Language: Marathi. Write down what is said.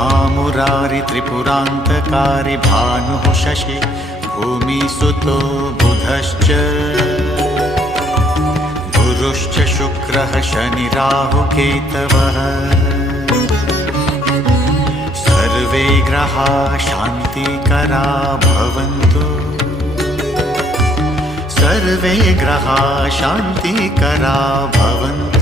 महामुरारि त्रिपुरान्तकारी भानुः शशि भूमिसुतो बुधश्च गुरुश्च शुक्रः शनिराहुकेतवः सर्वे ग्रहाः शान्तिकरा भवन्तु सर्वे ग्रहाः शान्तिकरा भवन्तु।